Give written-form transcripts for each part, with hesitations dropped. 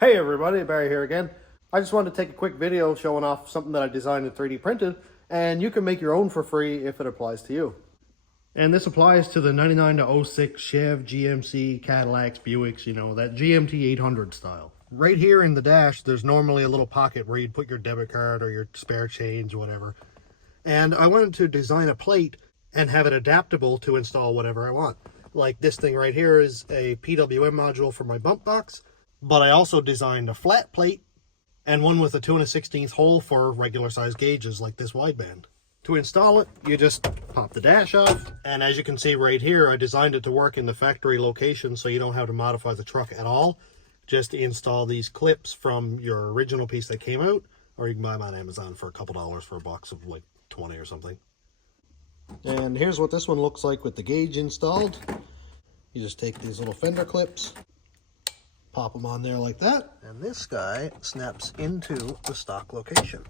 Hey everybody, Barry here again. I just wanted to take a quick video showing off something that I designed and 3D printed, and you can make your own for free if it applies to you. And this applies to the 99 to 06 Chev, GMC, Cadillacs, Buicks, you know, that GMT 800 style. Right here in the dash, there's normally a little pocket where you'd put your debit card or your spare change, whatever. And I wanted to design a plate and have it adaptable to install whatever I want. Like this thing right here is a PWM module for my bump box. But I also designed a flat plate and one with a 2 1/16 hole for regular size gauges like this wideband. To install it, you just pop the dash off, and as you can see right here, I designed it to work in the factory location so you don't have to modify the truck at all. Just install these clips from your original piece that came out, or you can buy them on Amazon for a couple dollars for a box of like 20 or something. And here's what this one looks like with the gauge installed. You just take these little fender clips, pop them on there like that, and this guy snaps into the stock location.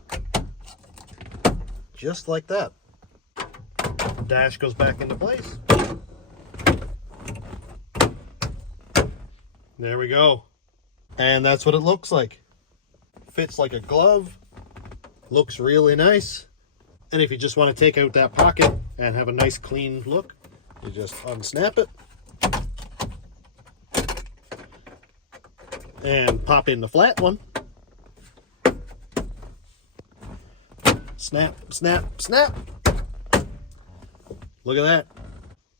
Just like that. Dash goes back into place. There we go. And that's what it looks like. Fits like a glove. Looks really nice. And if you just want to take out that pocket and have a nice clean look, you just unsnap it and pop in the flat one. Snap, snap, snap. Look at that.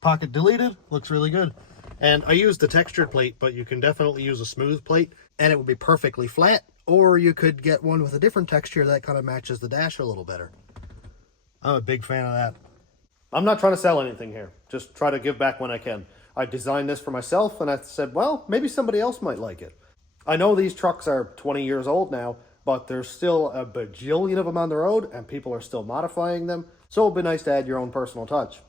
Pocket deleted. Looks really good. And I used the textured plate, but you can definitely use a smooth plate and it would be perfectly flat, or you could get one with a different texture that kind of matches the dash a little better. I'm a big fan of that. I'm not trying to sell anything here. Just try to give back when I can. I designed this for myself and I said, well, maybe somebody else might like it. I know these trucks are 20 years old now, but there's still a bajillion of them on the road and people are still modifying them. So it'd be nice to add your own personal touch.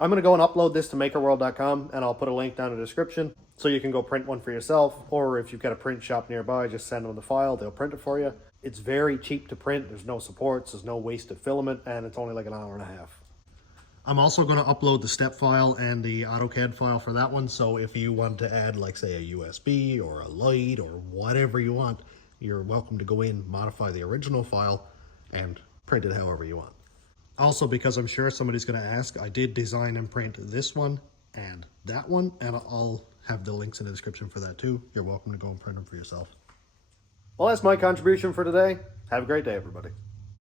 I'm going to go and upload this to makerworld.com and I'll put a link down in the description so you can go print one for yourself. Or if you've got a print shop nearby, just send them the file. They'll print it for you. It's very cheap to print. There's no supports. There's no wasted filament, and it's only like an hour and a half. I'm also going to upload the step file and the AutoCAD file for that one. So if you want to add, like, say, a USB or a light or whatever you want, you're welcome to go in, modify the original file, and print it however you want. Also, because I'm sure somebody's going to ask, I did design and print this one and that one, and I'll have the links in the description for that too. You're welcome to go and print them for yourself. Well, that's my contribution for today. Have a great day, everybody.